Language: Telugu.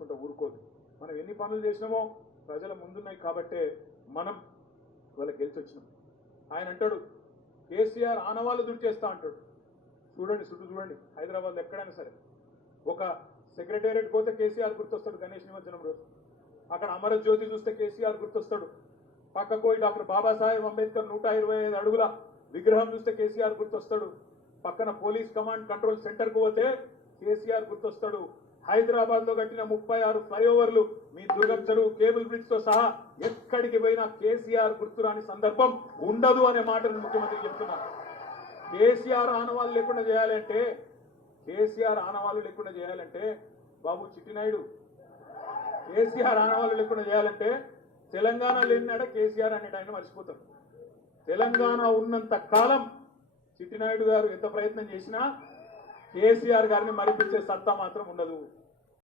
చూసుకుంటూ ఊరుకోదు. మనం ఎన్ని పనులు చేసినామో ప్రజల ముందున్నాయి కాబట్టే మనం వాళ్ళకి గెలిచి వచ్చినాం. ఆయన అంటాడు కేసీఆర్ ఆనవాళ్ళు దుడి చేస్తా అంటాడు. చూడండి చుట్టూ చూడండి, హైదరాబాద్లో ఎక్కడైనా సరే ఒక సెక్రటేరియట్ పోతే కేసీఆర్ గుర్తొస్తాడు గణేష్ నిమజ్జనం రోజు, అక్కడ అమరజ్యోతి చూస్తే కేసీఆర్ గుర్తొస్తాడు, పక్కకు పోయి డాక్టర్ బాబాసాహెబ్ అంబేద్కర్ 125 అడుగుల విగ్రహం చూస్తే కేసీఆర్ గుర్తొస్తాడు, పక్కన పోలీస్ కమాండ్ కంట్రోల్ సెంటర్కు పోతే కేసీఆర్ గుర్తొస్తాడు, హైదరాబాద్ లో కట్టిన 36 ఫ్లైఓవర్లు, మీ దుర్గం చెరువు కేబుల్ బ్రిడ్జ్ తో సహా ఎక్కడికి పోయినా కేసీఆర్ గుర్తురాని సందర్భం ఉండదు అనే మాటను ముఖ్యమంత్రి చెప్తున్నారు. కేసీఆర్ ఆనవాళ్ళు లేకుండా చేయాలంటే, కేసీఆర్ ఆనవాళ్ళు లేకుండా చేయాలంటే బాబు చిట్టినాయుడు, కేసీఆర్ ఆనవాళ్ళు లేకుండా చేయాలంటే తెలంగాణ లేనినాడ కేసీఆర్ అనేట ఆయన మర్చిపోతారు. తెలంగాణ ఉన్నంత కాలం చిట్టినాయుడు గారు ఎంత ప్రయత్నం చేసినా కేసీఆర్ గారిని మరిపించే సత్తా మాత్రం ఉండదు.